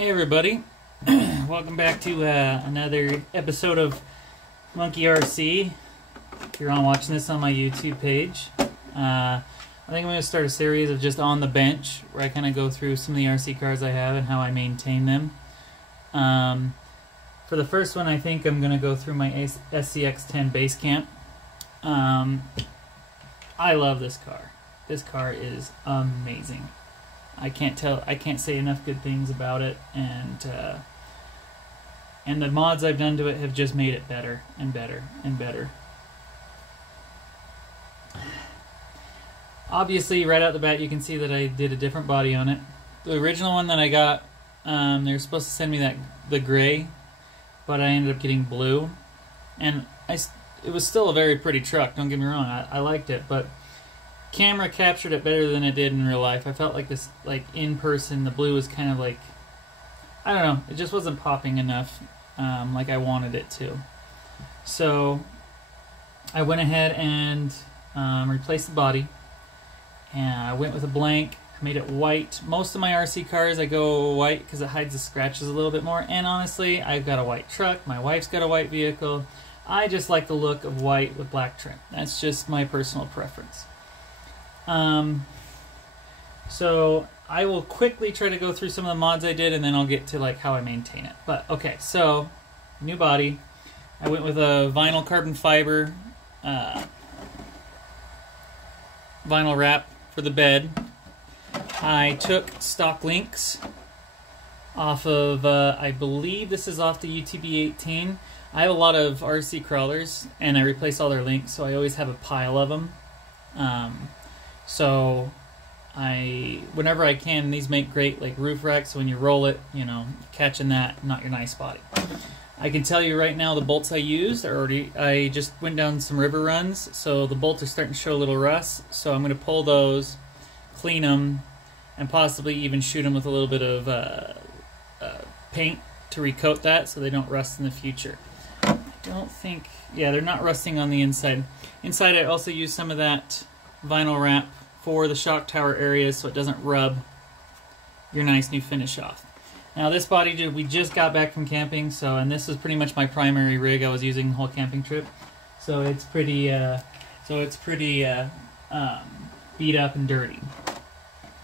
Hey everybody, welcome back to another episode of Monkey RC. If you're watching this on my YouTube page, I think I'm going to start a series of just on the bench where I kind of go through some of the RC cars I have and how I maintain them. For the first one, I think I'm going to go through my scx10 basecamp. I love this car. This car is amazing. I can't say enough good things about it, and the mods I've done to it have just made it better and better and better. Obviously, right out the bat, you can see that I did a different body on it. The original one that I got, they were supposed to send me the gray, but I ended up getting blue, and it was still a very pretty truck. Don't get me wrong, I liked it, but camera captured it better than it did in real life. I felt like this, in person, the blue was kind of like, I don't know, it just wasn't popping enough like I wanted it to. So I went ahead and replaced the body, and I went with a blank. I made it white. Most of my RC cars I go white because it hides the scratches a little bit more, and honestly, I've got a white truck, my wife's got a white vehicle. I just like the look of white with black trim. That's just my personal preference. So I will quickly try to go through some of the mods I did, and then I'll get to how I maintain it. But okay, so new body. I went with a vinyl carbon fiber vinyl wrap for the bed. I took stock links off of I believe this is off the UTB-18. I have a lot of RC crawlers, and I replace all their links, so I always have a pile of them. So whenever I can, these make great roof racks. So when you roll it, catching that, not your nice body. I can tell you right now, the bolts I used are I just went down some river runs, so the bolts are starting to show a little rust. So I'm going to pull those, clean them, and possibly even shoot them with a little bit of paint to recoat that so they don't rust in the future. I don't think, yeah, they're not rusting on the inside. Inside I also use some of that vinyl wrap for the shock tower areas so it doesn't rub your nice new finish off. Now this body, we just got back from camping, and this is pretty much my primary rig I was using the whole camping trip. So it's pretty beat up and dirty.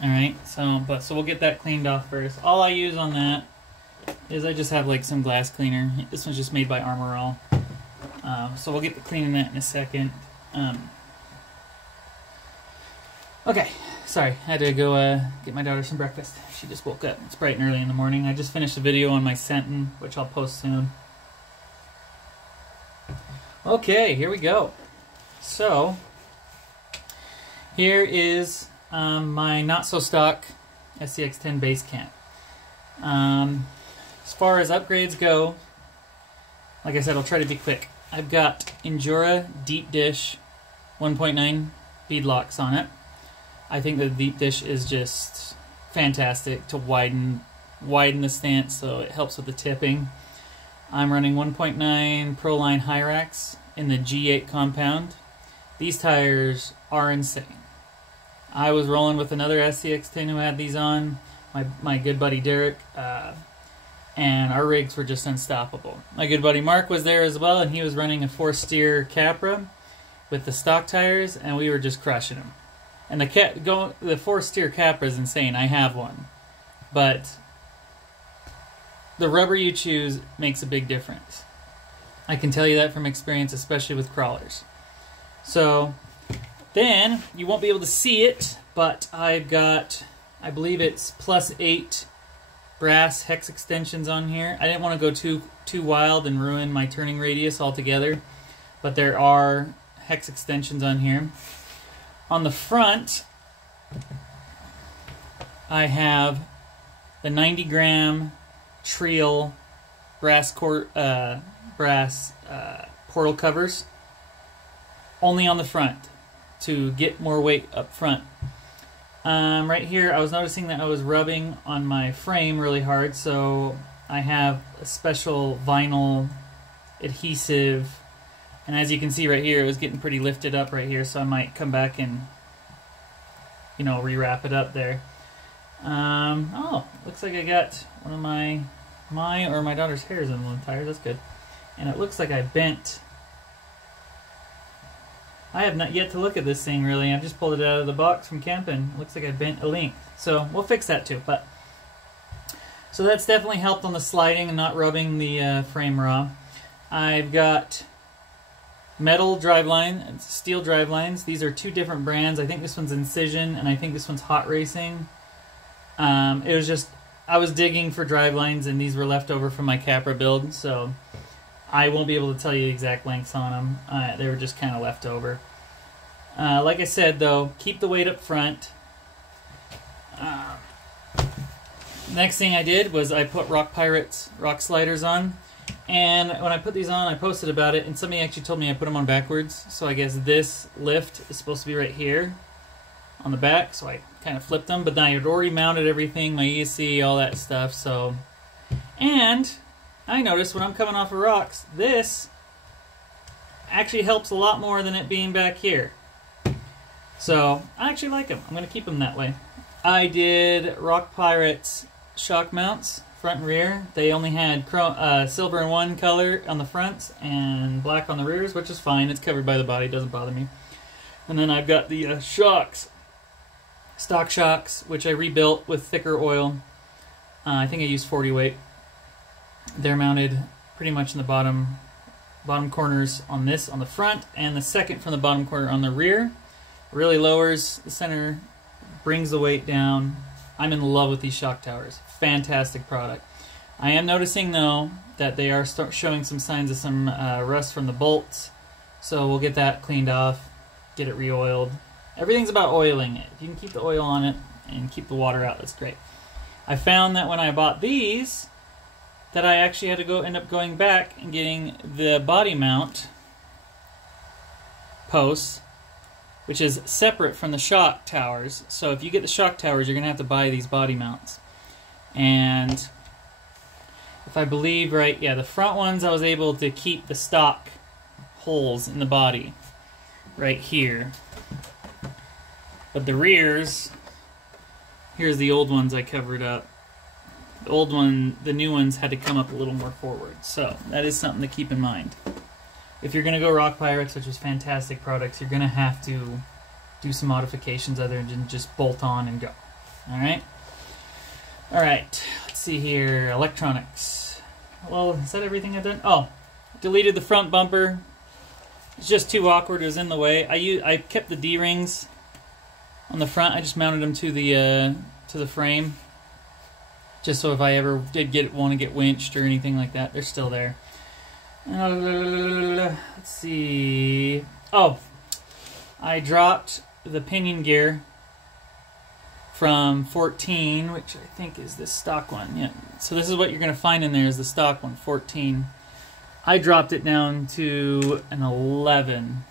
Alright, so we'll get that cleaned off first. All I use on that is I just have some glass cleaner. This one's just made by Armor All. So we'll get to cleaning that in a second. Okay, sorry, I had to go get my daughter some breakfast. She just woke up. It's bright and early in the morning. I just finished a video on my Sentin, which I'll post soon. Okay, here we go. So, here is my not-so-stock scx10 basecamp. As far as upgrades go, like I said, I'll try to be quick. I've got Endura Deep Dish 1.9 bead locks on it. I think the deep dish is just fantastic to widen the stance, so it helps with the tipping. I'm running 1.9 Proline high racks in the G8 compound. These tires are insane. I was rolling with another scx10 who had these on, my good buddy Derek, and our rigs were just unstoppable. My good buddy Mark was there as well, and he was running a 4-steer Capra with the stock tires, and we were just crushing them. And the 4-steer Capra is insane. I have one. But the rubber you choose makes a big difference. I can tell you that from experience, especially with crawlers. So then, you won't be able to see it, but I've got, I believe it's +8 brass hex extensions on here. I didn't want to go too wild and ruin my turning radius altogether, but there are hex extensions on here. On the front, I have the 90-gram Trial brass portal covers, only on the front to get more weight up front. Right here, I was noticing that I was rubbing on my frame really hard, so I have a special vinyl adhesive. And as you can see right here, it was getting pretty lifted up right here, so I might come back and, rewrap it up there. Oh, looks like I got one of my or my daughter's hairs in one of the tires. That's good. And it looks like I bent. I have not yet to look at this thing really. I just pulled it out of the box from camping. It looks like I bent a length. So we'll fix that too. But so that's definitely helped on the sliding and not rubbing the frame raw. I've got metal driveline, steel drivelines. These are two different brands. I think this one's Incision and I think this one's Hot Racing. It was just, I was digging for drivelines and these were left over from my Capra build, so I won't be able to tell you the exact lengths on them. They were just kind of left over. Like I said though, keep the weight up front. Next thing I did was I put Rock Pirates rock sliders on. And when I put these on, I posted about it, and somebody actually told me I put them on backwards. So I guess this lift is supposed to be right here on the back, so I kind of flipped them. But then I had already mounted everything, my ESC, all that stuff. So, and I noticed when I'm coming off of rocks, this actually helps a lot more than it being back here. So I actually like them. I'm going to keep them that way. I did Rock Pirates shock mounts. Front and rear. They only had silver in one color on the fronts and black on the rears, which is fine. It's covered by the body, doesn't bother me. And then I've got the shocks, stock shocks, which I rebuilt with thicker oil. I think I used 40 weight. They're mounted pretty much in the bottom corners on this on the front, and the second from the bottom corner on the rear. It really lowers the center, brings the weight down. I'm in love with these shock towers. Fantastic product. I am noticing though that they are showing some signs of some rust from the bolts, so we'll get that cleaned off, get it re-oiled. Everything's about oiling it. If you can keep the oil on it and keep the water out, that's great. I found that when I bought these, that I actually had to end up going back and getting the body mount posts, which is separate from the shock towers. So if you get the shock towers, you're going to have to buy these body mounts. And if I believe right, yeah, the front ones I was able to keep the stock holes in the body right here. But the rears, here's the old ones I covered up. The new ones had to come up a little more forward. So that is something to keep in mind. If you're going to go Rock Pirates, which is fantastic products, you're going to have to do some modifications other than just bolt on and go. Alright? Alright, let's see here. Electronics. Well, is that everything I've done? Oh, deleted the front bumper. It's just too awkward. It was in the way. I kept the D-rings on the front. I just mounted them to the frame, just so if I ever did want to get winched or anything like that, they're still there. Let's see. Oh, I dropped the pinion gear from 14, which I think is this stock one. Yeah. So this is what you're going to find in there is the stock one, 14. I dropped it down to an 11,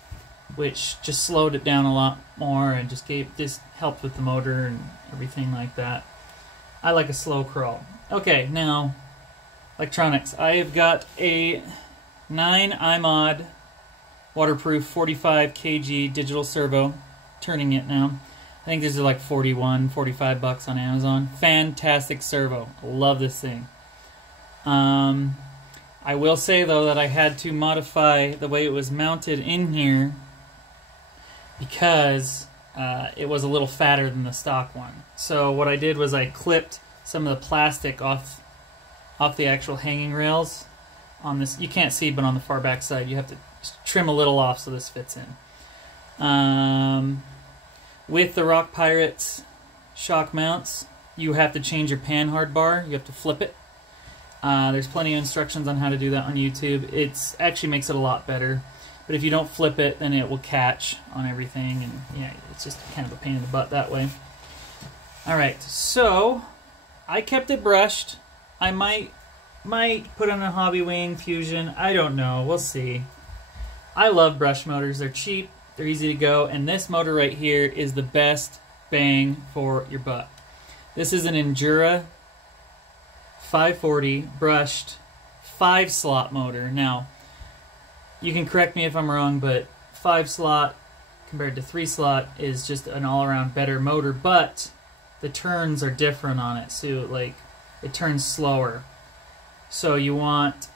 which just slowed it down a lot more and just helped with the motor and everything like that. I like a slow crawl. Okay, now electronics. I have got a 9 iMod waterproof 45 kg digital servo, turning it now. I think these are like 41, 45 bucks on Amazon. Fantastic servo. Love this thing. I will say though that I had to modify the way it was mounted in here because it was a little fatter than the stock one. So what I did was I clipped some of the plastic off the actual hanging rails on this. You can't see, but on the far back side you have to trim a little off so this fits in. With the Rock Pirates shock mounts, you have to change your pan hard bar. You have to flip it. There's plenty of instructions on how to do that on YouTube. It actually makes it a lot better. But if you don't flip it, then it will catch on everything, and yeah, it's just kind of a pain in the butt that way. Alright, so I kept it brushed. I might put on a Hobby Wing Fusion. I don't know. We'll see. I love brush motors. They're cheap. They're easy to go. And this motor right here is the best bang for your buck. This is an Endura 540 brushed 5-slot motor. Now, you can correct me if I'm wrong, but 5-slot compared to 3-slot is just an all-around better motor. But the turns are different on it, so like it turns slower. So you want,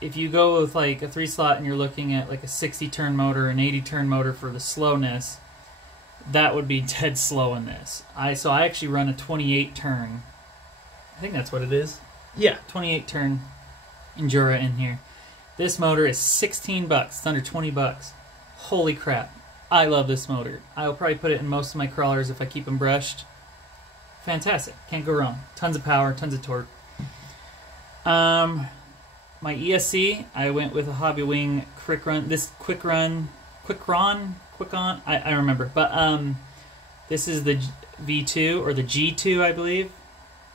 if you go with like a 3-slot and you're looking at like a 60 turn motor, an 80 turn motor for the slowness, that would be dead slow in this. So I actually run a 28 turn. I think that's what it is. Yeah, 28 turn Endura in here. This motor is 16 bucks. It's under 20 bucks. Holy crap. I love this motor. I'll probably put it in most of my crawlers if I keep them brushed. Fantastic. Can't go wrong. Tons of power, tons of torque. My ESC, I went with a Hobby Wing Quick Run. This Quick On, I remember. But this is the V2 or the G2, I believe,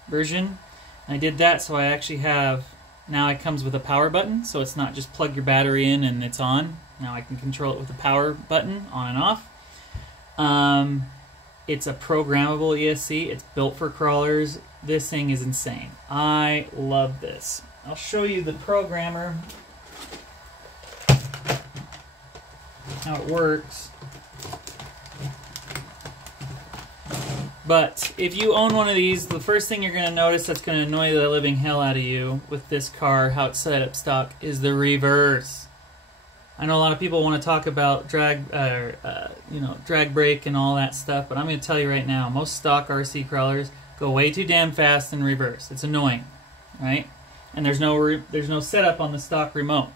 version. I did that, so I actually have, now it comes with a power button, so it's not just plug your battery in and it's on. Now I can control it with a power button, on and off. It's a programmable ESC. It's built for crawlers. This thing is insane. I love this. I'll show you the programmer, how it works. But if you own one of these, the first thing you're going to notice that's going to annoy the living hell out of you with this car, how it's set up stock, is the reverse. I know a lot of people want to talk about drag brake and all that stuff, but I'm going to tell you right now, most stock RC crawlers go way too damn fast in reverse. It's annoying, right? And there's no setup on the stock remote.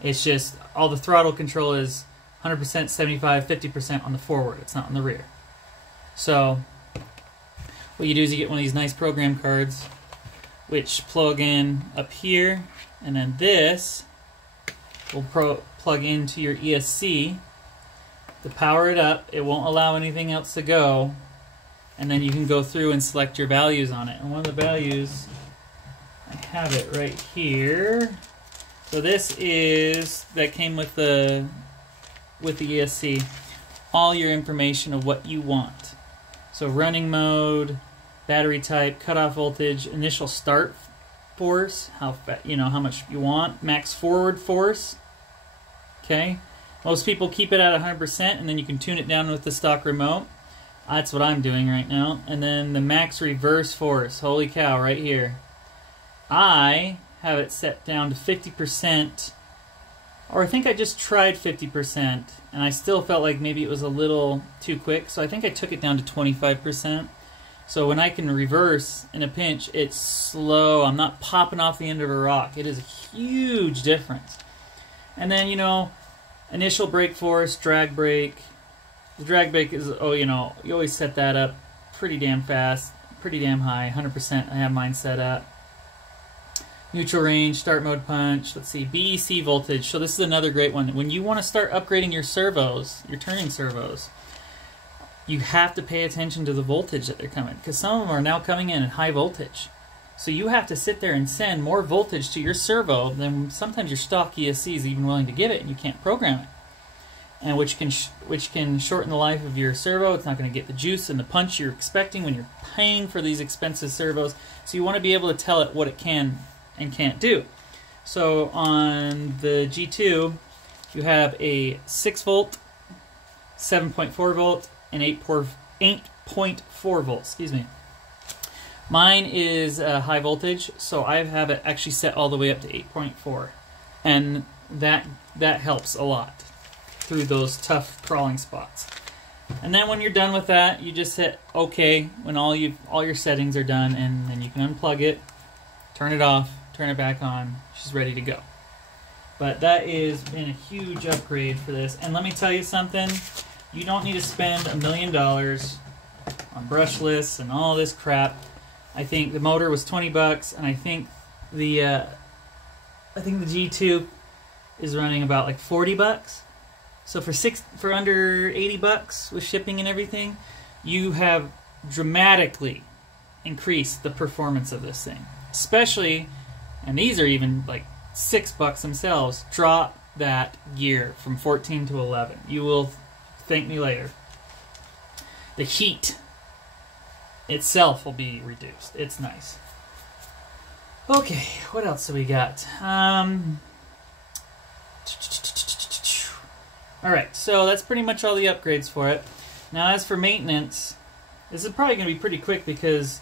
It's just all the throttle control is 100%, 75, 50% on the forward. It's not on the rear. So what you do is you get one of these nice program cards, which plug in up here, and then this will plug into your ESC to power it up. It won't allow anything else to go, and then you can go through and select your values on it. And one of the values, I have it right here. So this is, that came with the ESC, all your information of what you want. So running mode, battery type, cutoff voltage, initial start force, how much you want, max forward force. Okay, most people keep it at 100%, and then you can tune it down with the stock remote. That's what I'm doing right now. And then the max reverse force. Holy cow, right here. I have it set down to 50%, or I think I just tried 50%, and I still felt like maybe it was a little too quick, so I think I took it down to 25%. So when I can reverse in a pinch, it's slow. I'm not popping off the end of a rock. It is a huge difference. And then, initial brake force, drag brake. The drag brake is, you always set that up pretty damn fast, pretty damn high, 100% I have mine set up. Neutral range, start mode punch, let's see, BEC voltage. So this is another great one. When you want to start upgrading your servos, your turning servos, you have to pay attention to the voltage that they're coming, because some of them are now coming in at high voltage. So you have to sit there and send more voltage to your servo than sometimes your stock ESC is even willing to give it, and you can't program it. And which can shorten the life of your servo. It's not going to get the juice and the punch you're expecting when you're paying for these expensive servos. So you want to be able to tell it what it can and can't do. So on the G2, you have a 6 volt, 7.4 volt, and 8.4 volts. Excuse me. Mine is high voltage, so I have it actually set all the way up to 8.4, and that helps a lot through those tough crawling spots. And then when you're done with that, you just hit OK when all your settings are done, and then you can unplug it, turn it off, turn it back on. She's ready to go. But that has been a huge upgrade for this. And let me tell you something, you don't need to spend $1 million on brushless and all this crap. I think the motor was 20 bucks, and I think the G2 is running about like 40 bucks. So for under 80 bucks with shipping and everything, you have dramatically increased the performance of this thing. Especially, and these are even like $6 themselves, drop that gear from 14 to 11. You will thank me later. The heat itself will be reduced. It's nice. Okay, what else do we got? Alright, so that's pretty much all the upgrades for it. Now as for maintenance, This is probably going to be pretty quick because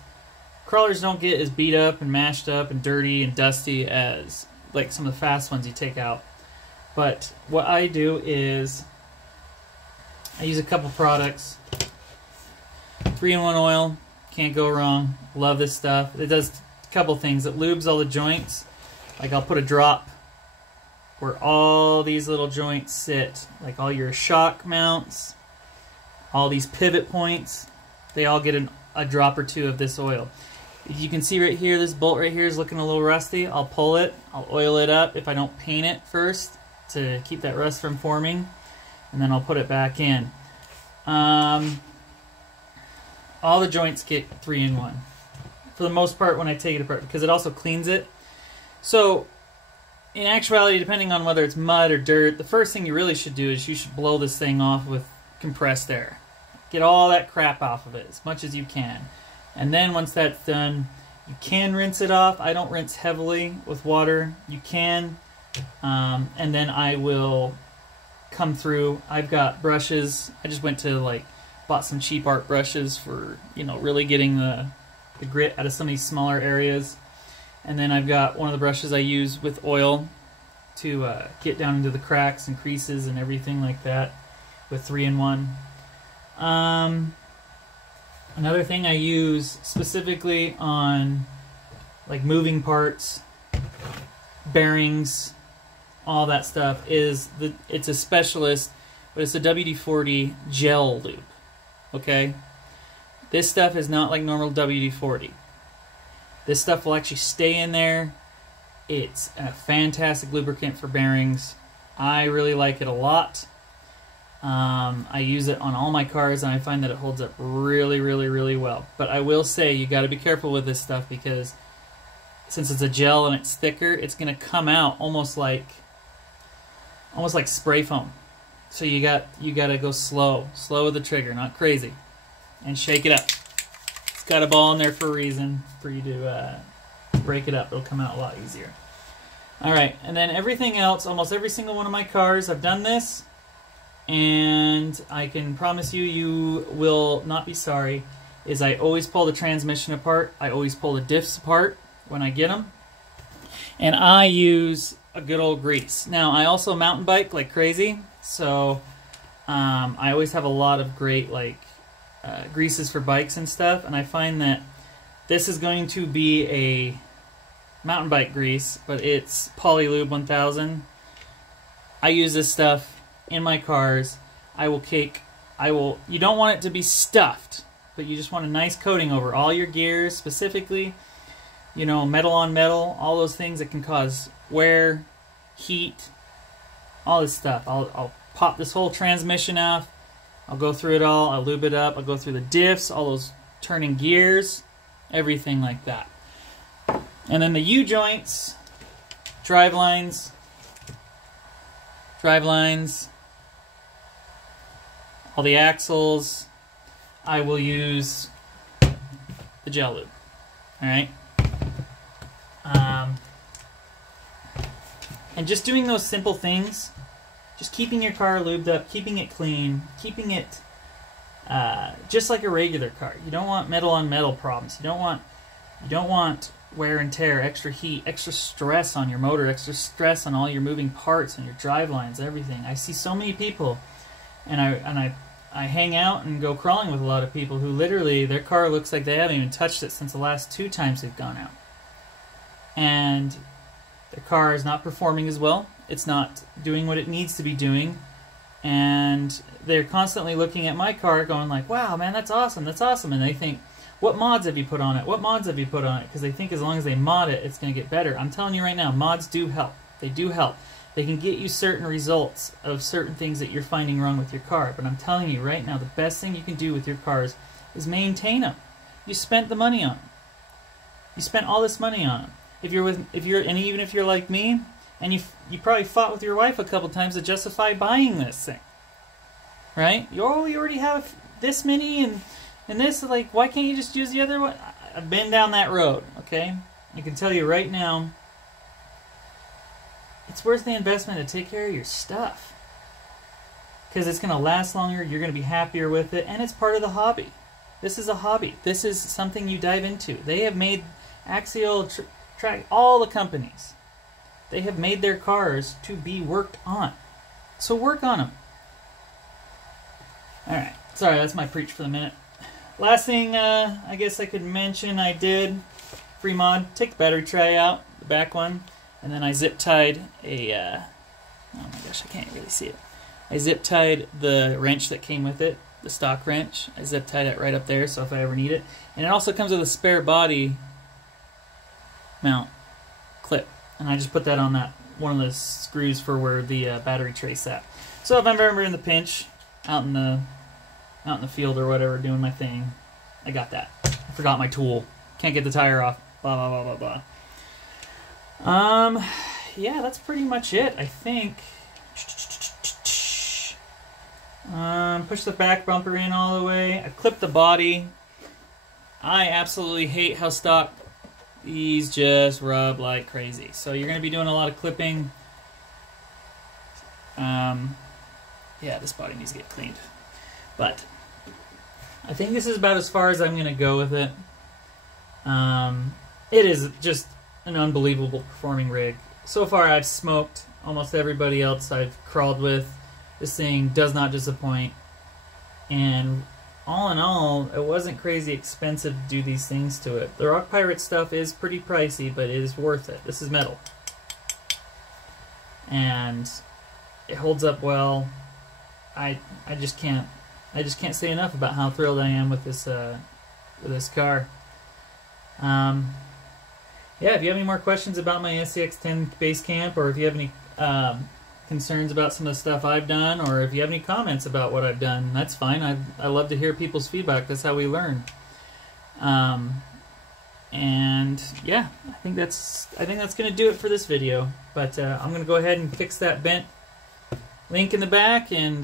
crawlers don't get as beat up and mashed up and dirty and dusty as like some of the fast ones you take out. But what I do is I use a couple products. 3-in-1 oil, can't go wrong. Love this stuff. It does a couple things. It lubes all the joints. Like I'll put a drop where all these little joints sit, like all your shock mounts, all these pivot points, they all get a drop or two of this oil. You can see right here, this bolt right here is looking a little rusty. I'll pull it, I'll oil it up if I don't paint it first to keep that rust from forming, and then I'll put it back in. All the joints get 3-in-1 for the most part when I take it apart, because it also cleans it. So in actuality, depending on whether it's mud or dirt, the first thing you really should do is you should blow this thing off with compressed air. Get all that crap off of it as much as you can. And then once that's done, you can rinse it off. I don't rinse heavily with water. You can. And then I will come through. I've got brushes. I just went to bought some cheap art brushes for, really getting the grit out of some of these smaller areas. And then I've got one of the brushes I use with oil to get down into the cracks and creases and everything like that with 3-in-1. Another thing I use specifically on moving parts, bearings, all that stuff is it's a specialist, but it's a WD-40 gel lube. Okay? This stuff is not like normal WD-40. This stuff will actually stay in there. It's a fantastic lubricant for bearings. I really like it a lot. I use it on all my cars, and I find that it holds up really, really, really well. But I will say you got to be careful with this stuff, because since it's a gel and it's thicker, it's going to come out almost like spray foam. So you got to go slow with the trigger, not crazy, and shake it up. It's got a ball in there for a reason, for you to break it up. It'll come out a lot easier. Alright, and then everything else, almost every single one of my cars, I've done this, and I can promise you, you will not be sorry, is I always pull the transmission apart. I always pull the diffs apart when I get them. And I use a good old grease. Now, I also mountain bike like crazy, so I always have a lot of great greases for bikes and stuff, and I find that this is going to be a mountain bike grease, but it's Polylube 1000. I use this stuff in my cars. You don't want it to be stuffed, but you just want a nice coating over all your gears, specifically, metal on metal, all those things that can cause wear, heat, all this stuff. I'll pop this whole transmission off. I'll go through it all. I'll lube it up. I'll go through the diffs, all those turning gears, everything like that. And then the U-joints, drive lines, all the axles, I will use the gel lube. Alright? And just doing those simple things, just keeping your car lubed up, keeping it clean, keeping it just like a regular car. You don't want metal on metal problems. You don't want wear and tear, extra heat, extra stress on your motor, extra stress on all your moving parts and your drive lines, everything. I see so many people, and I hang out and go crawling with a lot of people who literally their car looks like they haven't even touched it since the last 2 times they've gone out. And their car is not performing as well. It's not doing what it needs to be doing, and they're constantly looking at my car going like, wow, man, that's awesome, and they think, what mods have you put on it? What mods have you put on it? Because they think as long as they mod it, it's going to get better. I'm telling you right now, mods do help. They do help. They can get you certain results of certain things that you're finding wrong with your car. But I'm telling you right now, the best thing you can do with your cars is maintain them. You spent the money on them. You spent all this money on them. And even if you're like me, and you probably fought with your wife a couple times to justify buying this thing, right? You already have this many and this, why can't you just use the other one? I've been down that road, okay? I can tell you right now, it's worth the investment to take care of your stuff. Because it's going to last longer, you're going to be happier with it, and it's part of the hobby. This is a hobby. This is something you dive into. They have made axial track, all the companies, they have made their cars to be worked on. So work on them. Alright, sorry, that's my preach for the minute. Last thing I guess I could mention I did, free mod, take the battery tray out, the back one, and then I zip tied a, oh my gosh, I can't really see it. I zip tied the wrench that came with it, the stock wrench. I zip tied it right up there so if I ever need it. And it also comes with a spare body mount clip. And I just put that on that one of the screws for where the battery tray sat. So if I'm ever in the pinch, out in the field or whatever, doing my thing, I got that. I forgot my tool. Can't get the tire off. Blah blah blah blah blah. Yeah, that's pretty much it, I think. Push the back bumper in all the way. I clipped the body. I absolutely hate how stock these just rub like crazy. So you're going to be doing a lot of clipping. Yeah, this body needs to get cleaned. But I think this is about as far as I'm going to go with it. It is just an unbelievable performing rig. So far I've smoked almost everybody else I've crawled with. This thing does not disappoint. And all in all, it wasn't crazy expensive to do these things to it. The Rock Pirate stuff is pretty pricey, but it is worth it. This is metal. And it holds up well. I just can't say enough about how thrilled I am with this car. Yeah, if you have any more questions about my scx10 basecamp, or if you have any concerns about some of the stuff I've done, or if you have any comments about what I've done, that's fine. I love to hear people's feedback. That's how we learn. And yeah, I think that's gonna do it for this video. But I'm gonna go ahead and fix that bent link in the back and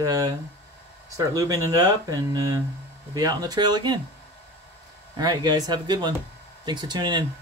start lubing it up, and we'll be out on the trail again. All right, you guys, have a good one. Thanks for tuning in.